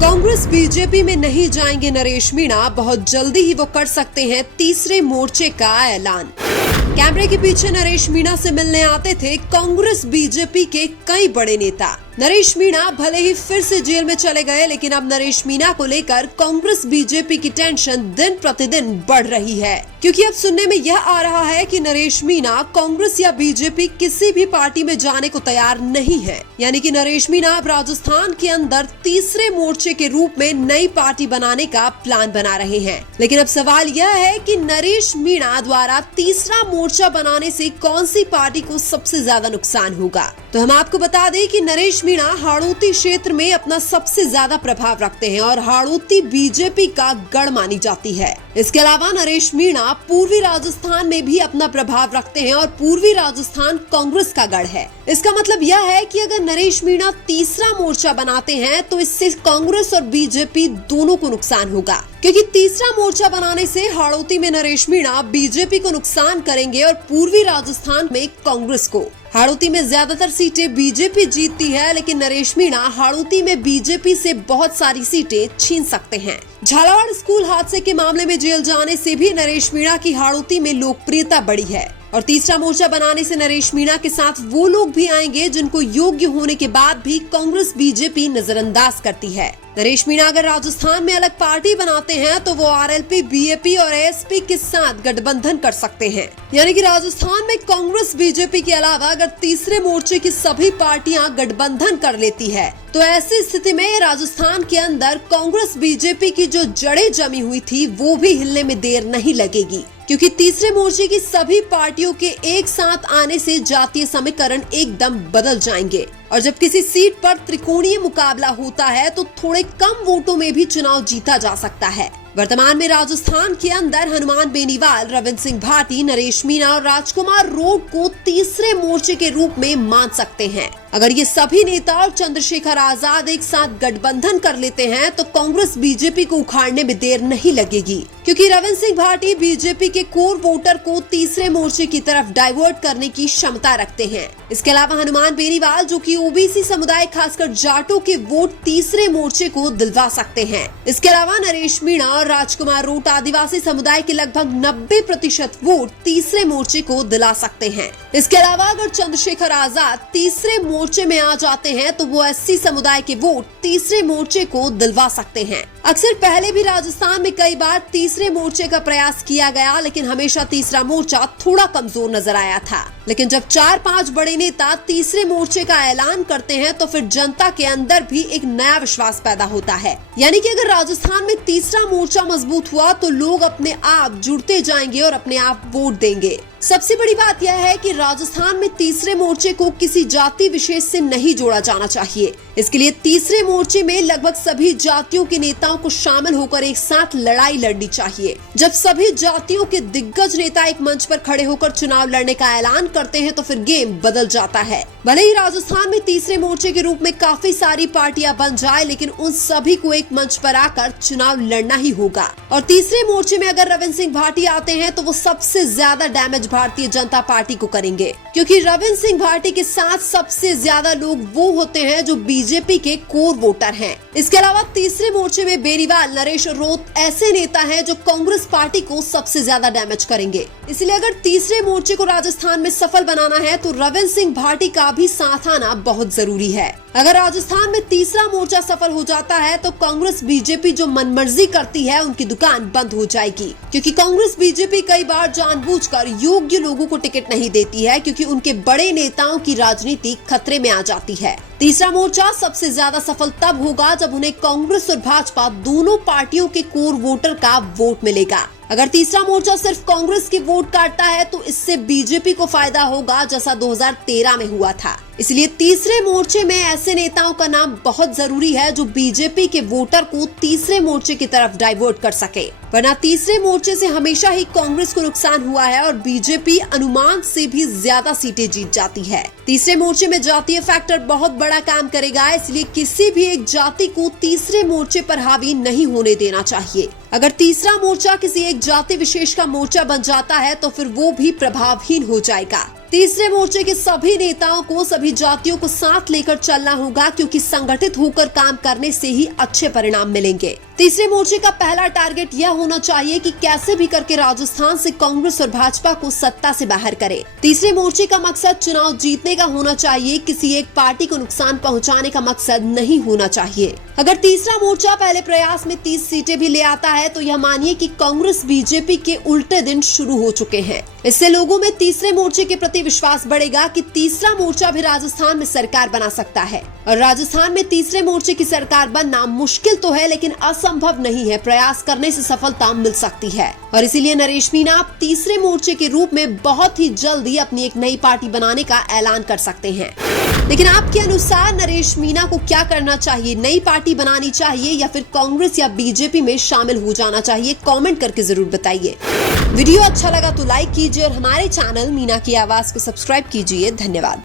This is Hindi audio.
कांग्रेस बीजेपी में नहीं जाएंगे नरेश मीणा, बहुत जल्दी ही वो कर सकते हैं तीसरे मोर्चे का ऐलान। कैमरे के पीछे नरेश मीणा से मिलने आते थे कांग्रेस बीजेपी के कई बड़े नेता। नरेश मीणा भले ही फिर से जेल में चले गए, लेकिन अब नरेश मीणा को लेकर कांग्रेस बीजेपी की टेंशन दिन प्रतिदिन बढ़ रही है, क्योंकि अब सुनने में यह आ रहा है कि नरेश मीणा कांग्रेस या बीजेपी किसी भी पार्टी में जाने को तैयार नहीं है। यानी कि नरेश मीणा अब राजस्थान के अंदर तीसरे मोर्चे के रूप में नई पार्टी बनाने का प्लान बना रहे हैं। लेकिन अब सवाल यह है कि नरेश मीणा द्वारा तीसरा मोर्चा बनाने से कौन सी पार्टी को सबसे ज्यादा नुकसान होगा। तो हम आपको बता दें कि नरेश मीणा हाड़ौती क्षेत्र में अपना सबसे ज्यादा प्रभाव रखते हैं और हाड़ौती बीजेपी का गढ़ मानी जाती है। इसके अलावा नरेश मीणा पूर्वी राजस्थान में भी अपना प्रभाव रखते हैं और पूर्वी राजस्थान कांग्रेस का गढ़ है। इसका मतलब यह है कि अगर नरेश मीणा तीसरा मोर्चा बनाते हैं तो इससे कांग्रेस और बीजेपी दोनों को नुकसान होगा, क्योंकि तीसरा मोर्चा बनाने से हाड़ौती में नरेश मीणा बीजेपी को नुकसान करेंगे और पूर्वी राजस्थान में कांग्रेस को। हाड़ौती में ज्यादातर सीटें बीजेपी जीतती है, लेकिन नरेश मीणा हाड़ौती में बीजेपी से बहुत सारी सीटें छीन सकते हैं। झालावाड़ स्कूल हादसे के मामले में जेल जाने से भी नरेश मीणा की हाड़ौती में लोकप्रियता बढ़ी है और तीसरा मोर्चा बनाने से नरेश मीणा के साथ वो लोग भी आएंगे जिनको योग्य होने के बाद भी कांग्रेस बीजेपी नजरअंदाज करती है। नरेश मीणा अगर राजस्थान में अलग पार्टी बनाते हैं तो वो आरएलपी, बीएपी और एएसपी के साथ गठबंधन कर सकते हैं। यानी कि राजस्थान में कांग्रेस बीजेपी के अलावा अगर तीसरे मोर्चे की सभी पार्टियां गठबंधन कर लेती है तो ऐसी स्थिति में राजस्थान के अंदर कांग्रेस बीजेपी की जो जड़ें जमी हुई थी वो भी हिलने में देर नहीं लगेगी, क्योंकि तीसरे मोर्चे की सभी पार्टियों के एक साथ आने से जातीय समीकरण एकदम बदल जाएंगे और जब किसी सीट पर त्रिकोणीय मुकाबला होता है तो थोड़े कम वोटों में भी चुनाव जीता जा सकता है। वर्तमान में राजस्थान के अंदर हनुमान बेनीवाल, रविंद्र सिंह भाटी, नरेश मीणा और राजकुमार रोड को तीसरे मोर्चे के रूप में मान सकते हैं। अगर ये सभी नेता और चंद्रशेखर आजाद एक साथ गठबंधन कर लेते हैं तो कांग्रेस बीजेपी को उखाड़ने में देर नहीं लगेगी, क्योंकि रविंद्र सिंह भाटी बीजेपी के कोर वोटर को तीसरे मोर्चे की तरफ डाइवर्ट करने की क्षमता रखते हैं। इसके अलावा हनुमान बेनीवाल, जो कि ओबीसी समुदाय खासकर जाटों के वोट तीसरे मोर्चे को दिलवा सकते हैं। इसके अलावा नरेश मीणा और राजकुमार रोट आदिवासी समुदाय के लगभग 90% वोट तीसरे मोर्चे को दिला सकते हैं। इसके अलावा अगर चंद्रशेखर आजाद तीसरे मोर्चे में आ जाते हैं तो वो एससी समुदाय के वोट तीसरे मोर्चे को दिलवा सकते हैं। अक्सर पहले भी राजस्थान में कई बार तीसरे मोर्चे का प्रयास किया गया, लेकिन हमेशा तीसरा मोर्चा थोड़ा कमजोर नजर आया था। लेकिन जब 4-5 बड़े नेता तीसरे मोर्चे का ऐलान करते हैं तो फिर जनता के अंदर भी एक नया विश्वास पैदा होता है। यानी कि अगर राजस्थान में तीसरा मोर्चा मजबूत हुआ तो लोग अपने आप जुड़ते जाएंगे और अपने आप वोट देंगे। सबसे बड़ी बात यह है कि राजस्थान में तीसरे मोर्चे को किसी जाति विशेष से नहीं जोड़ा जाना चाहिए। इसके लिए तीसरे मोर्चे में लगभग सभी जातियों के नेताओं को शामिल होकर एक साथ लड़ाई लड़नी चाहिए। जब सभी जातियों के दिग्गज नेता एक मंच पर खड़े होकर चुनाव लड़ने का ऐलान करते हैं तो फिर गेम बदल जाता है। भले ही राजस्थान में तीसरे मोर्चे के रूप में काफी सारी पार्टियां बन जाए, लेकिन उन सभी को एक मंच पर आकर चुनाव लड़ना ही होगा। और तीसरे मोर्चे में अगर रविंद्र सिंह भाटी आते हैं तो वो सबसे ज्यादा डैमेज भारतीय जनता पार्टी को करेंगे, क्योंकि रविंद्र सिंह भाटी के साथ सबसे ज्यादा लोग वो होते हैं जो बीजेपी के कोर वोटर हैं। इसके अलावा तीसरे मोर्चे में बेनीवाल, नरेश और रोत ऐसे नेता हैं जो कांग्रेस पार्टी को सबसे ज्यादा डैमेज करेंगे। इसलिए अगर तीसरे मोर्चे को राजस्थान में सफल बनाना है तो रविंद्र सिंह भाटी का भी साथ आना बहुत जरूरी है। अगर राजस्थान में तीसरा मोर्चा सफल हो जाता है तो कांग्रेस बीजेपी जो मनमर्जी करती है उनकी दुकान बंद हो जाएगी, क्योंकि कांग्रेस बीजेपी कई बार जानबूझकर योग्य लोगों को टिकट नहीं देती है, क्योंकि उनके बड़े नेताओं की राजनीति खतरे में आ जाती है। तीसरा मोर्चा सबसे ज्यादा सफल तब होगा जब उन्हें कांग्रेस और भाजपा दोनों पार्टियों के कोर वोटर का वोट मिलेगा। अगर तीसरा मोर्चा सिर्फ कांग्रेस के वोट काटता है तो इससे बीजेपी को फायदा होगा, जैसा 2013 में हुआ था। इसलिए तीसरे मोर्चे में ऐसे नेताओं का नाम बहुत जरूरी है जो बीजेपी के वोटर को तीसरे मोर्चे की तरफ डाइवर्ट कर सके, वरना तीसरे मोर्चे से हमेशा ही कांग्रेस को नुकसान हुआ है और बीजेपी अनुमान से भी ज्यादा सीटें जीत जाती है। तीसरे मोर्चे में जातीय फैक्टर बहुत बड़ा काम करेगा, इसलिए किसी भी एक जाति को तीसरे मोर्चे पर हावी नहीं होने देना चाहिए। अगर तीसरा मोर्चा किसी एक जाति विशेष का मोर्चा बन जाता है तो फिर वो भी प्रभावहीन हो जाएगा। तीसरे मोर्चे के सभी नेताओं को, सभी जातियों को साथ लेकर चलना होगा, क्योंकि संगठित होकर काम करने से ही अच्छे परिणाम मिलेंगे। तीसरे मोर्चे का पहला टारगेट यह होना चाहिए कि कैसे भी करके राजस्थान से कांग्रेस और भाजपा को सत्ता से बाहर करे। तीसरे मोर्चे का मकसद चुनाव जीतने का होना चाहिए, किसी एक पार्टी को नुकसान पहुंचाने का मकसद नहीं होना चाहिए। अगर तीसरा मोर्चा पहले प्रयास में 30 सीटें भी ले आता है तो यह मानिए कि कांग्रेस बीजेपी के उल्टे दिन शुरू हो चुके हैं। इससे लोगों में तीसरे मोर्चे के प्रति विश्वास बढ़ेगा कि तीसरा मोर्चा भी राजस्थान में सरकार बना सकता है। और राजस्थान में तीसरे मोर्चे की सरकार बनना मुश्किल तो है, लेकिन असंभव नहीं है। प्रयास करने से सफलता मिल सकती है और इसीलिए नरेश मीणा तीसरे मोर्चे के रूप में बहुत ही जल्दी अपनी एक नई पार्टी बनाने का ऐलान कर सकते हैं। लेकिन आपके अनुसार नरेश मीणा को क्या करना चाहिए? नई पार्टी बनानी चाहिए या फिर कांग्रेस या बीजेपी में शामिल हो जाना चाहिए? कमेंट करके जरूर बताइए। वीडियो अच्छा लगा तो लाइक कीजिए और हमारे चैनल मीणा की आवाज को सब्सक्राइब कीजिए। धन्यवाद।